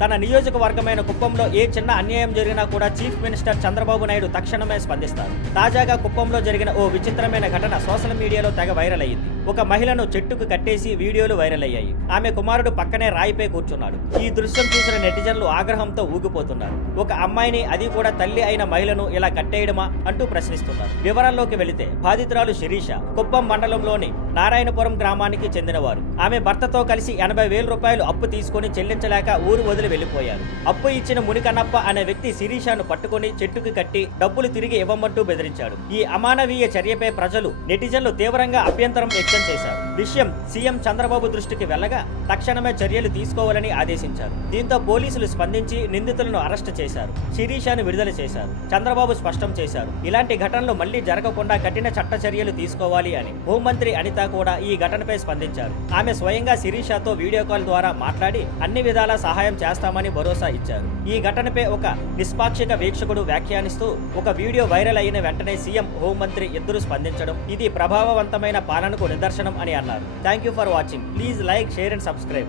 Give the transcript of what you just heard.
తన నియోజకవర్గమైన కుప్పంలో ఏ చిన్న అన్యాయం జరిగినా కూడా చీఫ్ మినిస్టర్ చంద్రబాబు నాయుడు తక్షణమే స్పందిస్తారు. తాజాగా కుప్పంలో జరిగిన ఓ విచిత్రమైన ఘటన సోషల్ మీడియాలో తెగ వైరల్ అయ్యింది. ఒక మహిళను చెట్టుకు కట్టేసి వీడియోలు వైరల్ అయ్యాయి. ఆమె కుమారుడు పక్కనే రాయిపై కూర్చున్నాడు. ఈ దృశ్యం చూసిన నెటిజన్లు ఆగ్రహంతో ఊగిపోతున్నారు. ఒక అమ్మాయిని, అది కూడా తల్లి అయిన మహిళను ఇలా కట్టేయడమా అంటూ ప్రశ్నిస్తున్నారు. వివరాల్లోకి వెళితే బాధితురాలు శిరీష కుప్పం మండలంలోని నారాయణపురం గ్రామానికి చెందినవారు. ఆమె భర్తతో కలిసి 80,000 రూపాయలు అప్పు తీసుకుని చెల్లించలేక ఊరు వదిలి వెళ్లిపోయారు. అప్పు ఇచ్చిన మునికన్నప్ప అనే వ్యక్తి శిరీషను పట్టుకుని చెట్టుకు కట్టి డబ్బులు తిరిగి ఇవ్వమంటూ బెదిరించాడు. ఈ అమానవీయ చర్యపై ప్రజలు, నెటిజన్లు తీవ్రంగా అభ్యంతరం వ్యక్తం చేశారు. విషయం సీఎం చంద్రబాబు దృష్టికి వెళ్లగా తక్షణమే చర్యలు తీసుకోవాలని ఆదేశించారు. దీంతో పోలీసులు స్పందించి నిందితులను అరెస్టు చేశారు. శిరీషను విడుదల చేశారు. చంద్రబాబు స్పష్టం చేశారు, ఇలాంటి ఘటనలు మళ్లీ జరగకుండా కఠిన చట్ట చర్యలు తీసుకోవాలి అని. హోంమంత్రి అనిత కూడా ఈ ఘటనపై స్పందించారు. ఆమె స్వయంగా శిరీషతో వీడియో కాల్ ద్వారా మాట్లాడి అన్ని విధాలా సహాయం చేస్తామని భరోసా ఇచ్చారు. ఈ ఘటనపై ఒక నిష్పాక్షిక వీక్షకుడు వ్యాఖ్యానిస్తూ, ఒక వీడియో వైరల్ అయిన వెంటనే సీఎం, హోంమంత్రి ఇద్దరు స్పందించడం ఇది ప్రభావవంతమైన పాలనకు నిదర్శనం అని అన్నారు. Thank you for watching. Please like, share and subscribe.